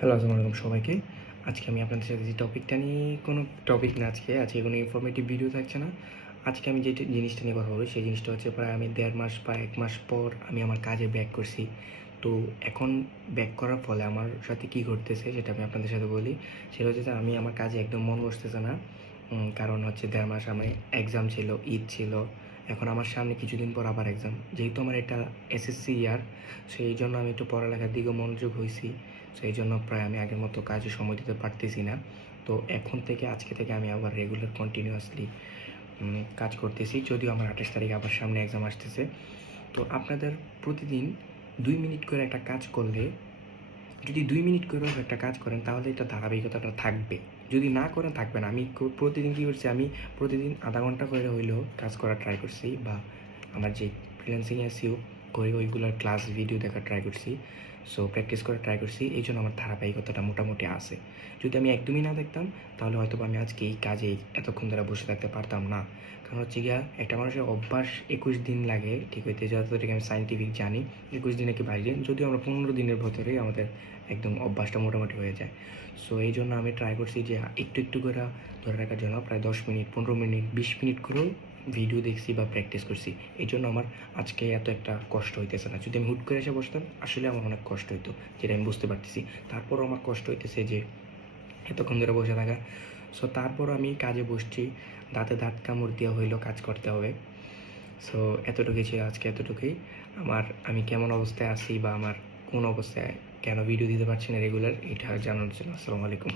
Hello, আসসালামু আলাইকুম সবাইকে। আজকে আমি আপনাদের সাথে যে টপিকটা নিয়ে কোনো টপিক না, আজকে কোনো ইনফরমেটিভ ভিডিও থাকছে না। আজকে আমি যে জিনিসটা নিয়ে কথা বলবো সেই জিনিসটা হচ্ছে প্রায় আমি 1.5 মাস বা 1 মাস পর আমি আমার কাজে ব্যাক করছি। তো এখন ব্যাক করার ফলে আমার সাথে কী ঘটতেছে সেটা আমি আপনাদের সাথে বলি। সেটা হচ্ছে যে আমি আমার কাজে একদম মন বসতেছে না। কারণ হচ্ছে 1.5 মাস আমি এক্সাম ছিল, ঈদ ছিল। এখন আমার সামনে কিছুদিন পর আবার এক্সাম। যেহেতু আমার এটা এসএসসি ইয়ার, সেই জন্য আমি একটু পড়ালেখার দিকেও মনোযোগ হয়েছি। সো এই জন্য প্রায় আমি আগের মতো কাজে সময় দিতে পারতেছি না। তো এখন থেকে আজকে থেকে আমি আবার রেগুলার কন্টিনিউয়াসলি কাজ করতেছি, যদিও আমার 28 তারিখে আবার সামনে এক্সাম আসতেছে। তো আপনাদের প্রতিদিন 2 মিনিট করে একটা কাজ করলে, যদি 2 মিনিট করেও একটা কাজ করেন তাহলে এটা ধারাবাহিকতাটা থাকবে। যদি না করেন থাকবে না। আমি প্রতিদিন কী করছি, আমি প্রতিদিন আধা ঘন্টা করে হইলেও কাজ করার ট্রাই করছি, বা আমার যে ফ্রিল্যান্সিং এসইও করি ওইগুলোর ক্লাস ভিডিও দেখার ট্রাই করছি। সো প্র্যাকটিস করার ট্রাই করছি, এই জন্য আমার ধারাবাহিকতাটা মোটামুটি আছে। যদি আমি একদমই না দেখতাম তাহলে হয়তো আমি আজকে এই কাজে এতক্ষণ ধরে বসে থাকতে পারতাম না। কারণ হচ্ছে গিয়া একটা মানুষের অভ্যাস 21 দিন লাগে ঠিক হইতে, যতটুকু আমি সাইন্টিফিক জানি 21 দিনে কি 22 দিন, যদিও আমরা 15 দিনের ভেতরেই আমাদের একদম অভ্যাসটা মোটামুটি হয়ে যায়। সো এই জন্য আমি ট্রাই করছি যে একটু একটু করে ধরে রাখার জন্য প্রায় 10 মিনিট, 15 মিনিট, 20 মিনিট করেও ভিডিও দেখছি বা প্র্যাকটিস করছি। এই জন্য আমার আজকে এত একটা কষ্ট হইতেছে না। যদি আমি হুট করে এসে বসতাম আসলে আমার অনেক কষ্ট হইতো, যেটা আমি বুঝতে পারতেছি। তারপরও আমার কষ্ট হইতেছে যে এতক্ষণ ধরে বসে থাকা। সো তারপর আমি কাজে বসছি, দাঁতে দাঁত কামড় দেওয়া হইলেও কাজ করতে হবে। সো এতটুকুই ছিল আজকে, এতটুকুই। আমি কেমন অবস্থায় আছি বা আমার কোন অবস্থায় কেন ভিডিও দিতে পারছি না রেগুলার, এটা জানানোর জন্য। আসসালামু আলাইকুম।